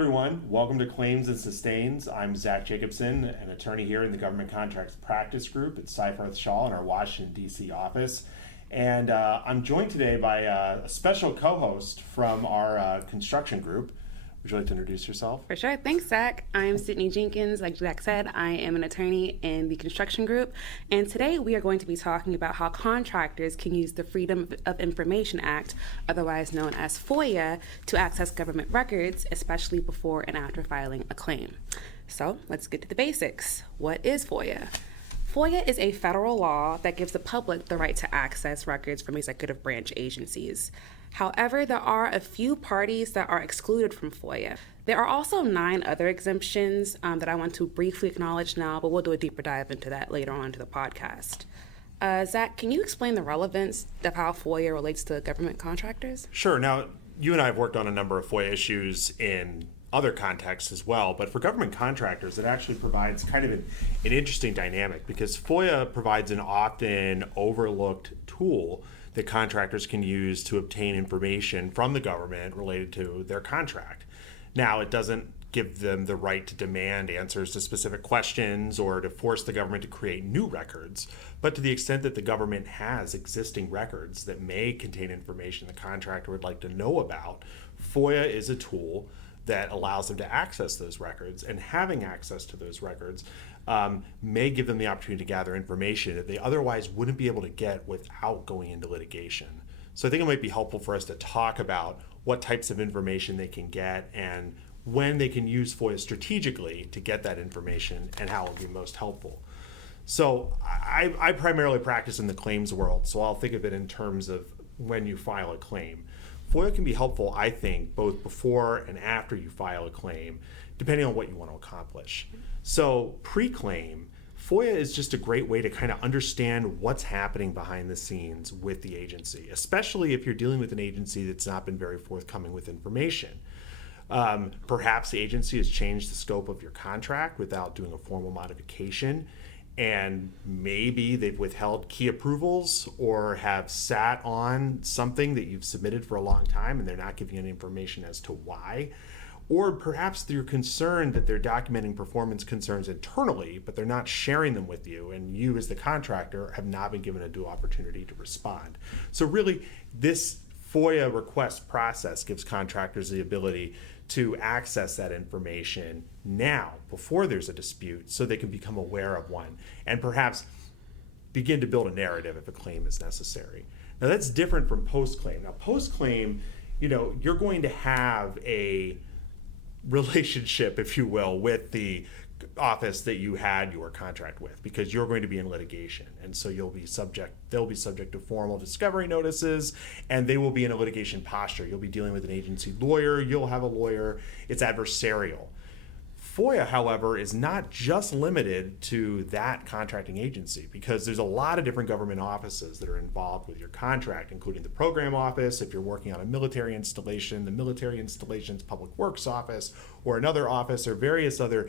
everyone. Welcome to Claims and Sustains. I'm Zach Jacobson, an attorney here in the Government Contracts Practice Group at Seyfarth Shaw in our Washington, D.C. office. And I'm joined today by a special co-host from our construction group. Would you like to introduce yourself? For sure. Thanks, Zach. I'm Sydney Jenkins. Like Zach said, I am an attorney in the construction group. And today we are going to be talking about how contractors can use the Freedom of Information Act, otherwise known as FOIA, to access government records, especially before and after filing a claim. So let's get to the basics. What is FOIA? FOIA is a federal law that gives the public the right to access records from executive branch agencies. However, there are a few parties that are excluded from FOIA. There are also 9 other exemptions that I want to briefly acknowledge now, but we'll do a deeper dive into that later on to the podcast. Zach, can you explain the relevance of how FOIA relates to government contractors? Sure. Now, you and I have worked on a number of FOIA issues in other contexts as well, but for government contractors, it actually provides kind of an interesting dynamic because FOIA provides an often overlooked tool that contractors can use to obtain information from the government related to their contract. Now, it doesn't give them the right to demand answers to specific questions or to force the government to create new records, but to the extent that the government has existing records that may contain information the contractor would like to know about, FOIA is a tool that allows them to access those records, and having access to those records may give them the opportunity to gather information that they otherwise wouldn't be able to get without going into litigation. So I think it might be helpful for us to talk about what types of information they can get and when they can use FOIA strategically to get that information and how it will be most helpful. So I primarily practice in the claims world, so I'll think of it in terms of when you file a claim. FOIA can be helpful, I think, both before and after you file a claim, depending on what you want to accomplish. So pre-claim, FOIA is just a great way to kind of understand what's happening behind the scenes with the agency, especially if you're dealing with an agency that's not been very forthcoming with information. Perhaps the agency has changed the scope of your contract without doing a formal modification, and maybe they've withheld key approvals or have sat on something that you've submitted for a long time and they're not giving you any information as to why. Or perhaps they're concerned that they're documenting performance concerns internally, but they're not sharing them with you, and you as the contractor have not been given a due opportunity to respond. So really, this FOIA request process gives contractors the ability to access that information now, before there's a dispute, so they can become aware of one and perhaps begin to build a narrative if a claim is necessary. Now, that's different from post-claim. Now, post-claim, you're going to have a relationship, if you will, with the office that you had your contract with, because you're going to be in litigation, and so they'll be subject to formal discovery notices, and they will be in a litigation posture. You'll be dealing with an agency lawyer, you'll have a lawyer, it's adversarial. FOIA, however, is not just limited to that contracting agency, because there's a lot of different government offices that are involved with your contract, including the program office. If you're working on a military installation, the military installation's public works office, or another office, or various other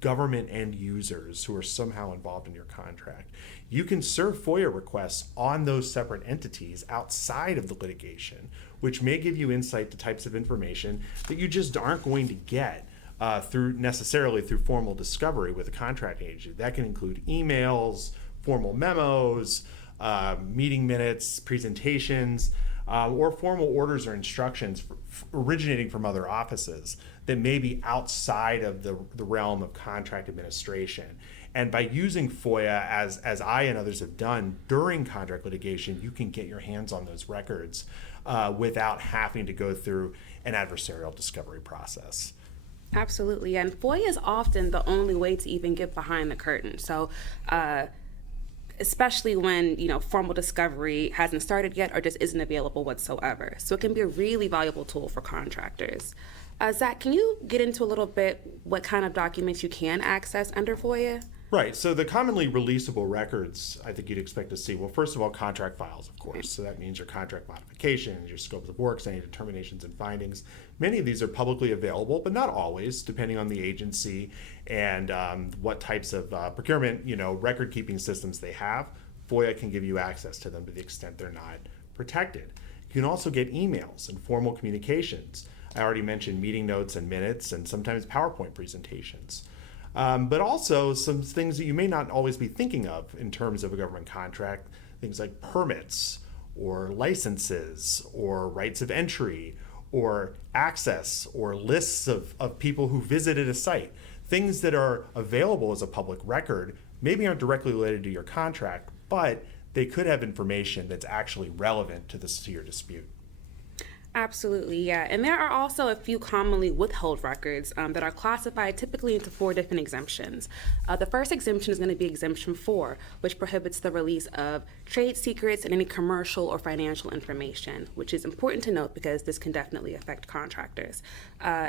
government end users who are somehow involved in your contract. You can serve FOIA requests on those separate entities outside of the litigation, which may give you insight to types of information that you just aren't going to get necessarily through formal discovery with a contracting agency. That can include emails, formal memos, meeting minutes, presentations, or formal orders or instructions originating from other offices that may be outside of the realm of contract administration. And by using FOIA, as I and others have done during contract litigation, you can get your hands on those records without having to go through an adversarial discovery process. Absolutely. And FOIA is often the only way to even get behind the curtain. So especially when, formal discovery hasn't started yet or just isn't available whatsoever. So it can be a really valuable tool for contractors. Zach, can you get into a little bit what kind of documents you can access under FOIA? Right. So the commonly releasable records, I think you'd expect to see, well, first of all, contract files, of course. So that means your contract modifications, your scopes of works, any determinations and findings. Many of these are publicly available, but not always, depending on the agency and what types of procurement, record-keeping systems they have. FOIA can give you access to them to the extent they're not protected. You can also get emails and formal communications. I already mentioned meeting notes and minutes and sometimes PowerPoint presentations. But also some things that you may not always be thinking of in terms of a government contract, things like permits or licenses or rights of entry or access or lists of people who visited a site. Things that are available as a public record maybe aren't directly related to your contract, but they could have information that's actually relevant to your dispute. Absolutely, yeah. And there are also a few commonly withheld records that are classified typically into 4 different exemptions. The first exemption is going to be Exemption 4, which prohibits the release of trade secrets and any commercial or financial information, which is important to note because this can definitely affect contractors.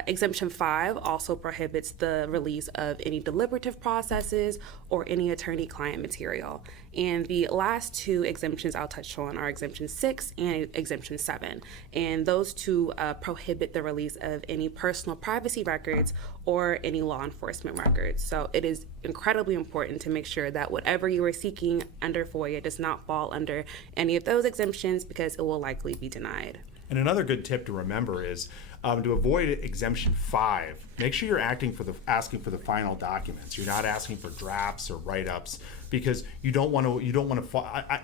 Exemption 5 also prohibits the release of any deliberative processes or any attorney-client material. And the last 2 exemptions I'll touch on are Exemption 6 and Exemption 7. And those 2 prohibit the release of any personal privacy records or any law enforcement records. So it is incredibly important to make sure that whatever you are seeking under FOIA does not fall under any of those exemptions because it will likely be denied. And another good tip to remember is to avoid Exemption 5, make sure you're asking for the final documents. You're not asking for drafts or write-ups because you don't want to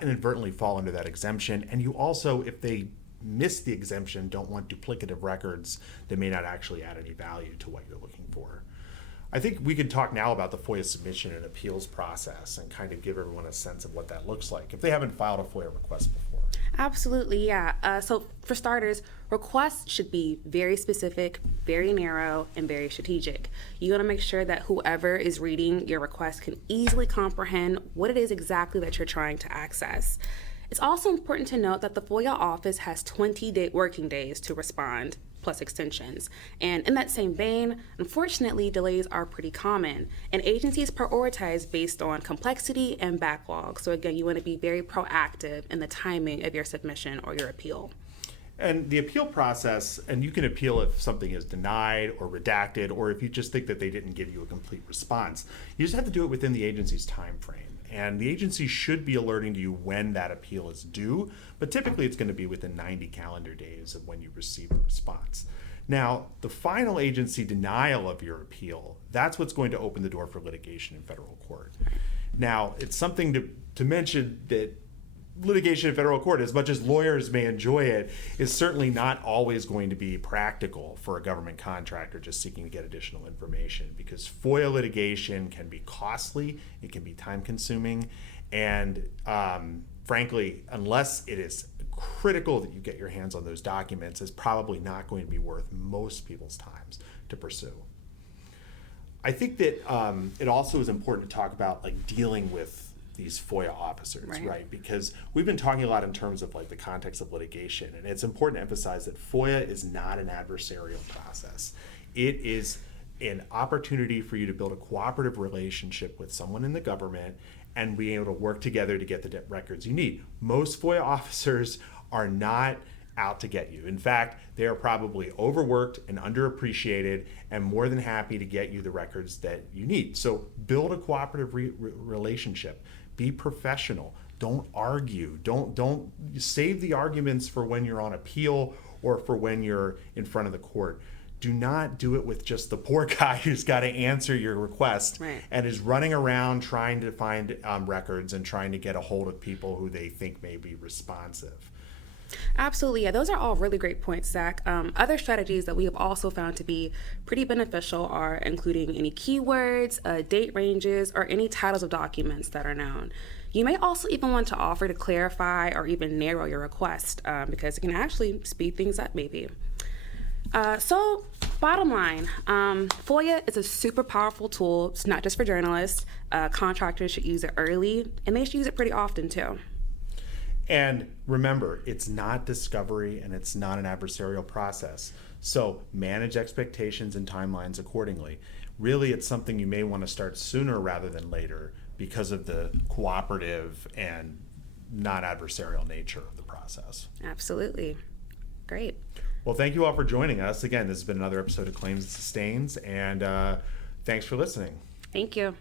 inadvertently fall under that exemption. And you also, if they miss the exemption, don't want duplicative records that may not actually add any value to what you're looking for. I think we could talk now about the FOIA submission and appeals process and kind of give everyone a sense of what that looks like if they haven't filed a FOIA request before. Absolutely, yeah. So for starters, requests should be very specific, very narrow, and very strategic. You want to make sure that whoever is reading your request can easily comprehend what it is exactly that you're trying to access. It's also important to note that the FOIA office has 20 working days to respond, plus extensions. And in that same vein, unfortunately, delays are pretty common, and agencies prioritize based on complexity and backlog. So again, you want to be very proactive in the timing of your submission or your appeal. And the appeal process, and you can appeal if something is denied or redacted, or if you just think that they didn't give you a complete response. You just have to do it within the agency's time frame. And the agency should be alerting to you when that appeal is due, but typically it's going to be within 90 calendar days of when you receive the response. Now, the final agency denial of your appeal, that's what's going to open the door for litigation in federal court. Now, it's something to mention that litigation in federal court, as much as lawyers may enjoy it, is certainly not always going to be practical for a government contractor just seeking to get additional information, because FOIA litigation can be costly, it can be time consuming, and frankly, unless it is critical that you get your hands on those documents, is probably not going to be worth most people's times to pursue. I think that it also is important to talk about dealing with these FOIA officers, right? Because we've been talking a lot in terms of the context of litigation, and it's important to emphasize that FOIA is not an adversarial process. It is an opportunity for you to build a cooperative relationship with someone in the government and be able to work together to get the records you need. Most FOIA officers are not out to get you. In fact, they are probably overworked and underappreciated and more than happy to get you the records that you need. So build a cooperative relationship. Be professional. Don't argue. Don't save the arguments for when you're on appeal or for when you're in front of the court. Do not do it with just the poor guy who's got to answer your request and is running around trying to find records and trying to get a hold of people who they think may be responsive. Absolutely. Yeah, those are all really great points, Zach. Other strategies that we have also found to be pretty beneficial are including any keywords, date ranges, or any titles of documents that are known. You may also even want to offer to clarify or even narrow your request because it can actually speed things up maybe. So bottom line, FOIA is a super powerful tool. It's not just for journalists. Contractors should use it early, and they should use it pretty often too. And remember, it's not discovery and it's not an adversarial process. So manage expectations and timelines accordingly. Really, it's something you may want to start sooner rather than later because of the cooperative and non-adversarial nature of the process. Absolutely. Great. Well, thank you all for joining us. Again, this has been another episode of Claims and Sustains, and thanks for listening. Thank you.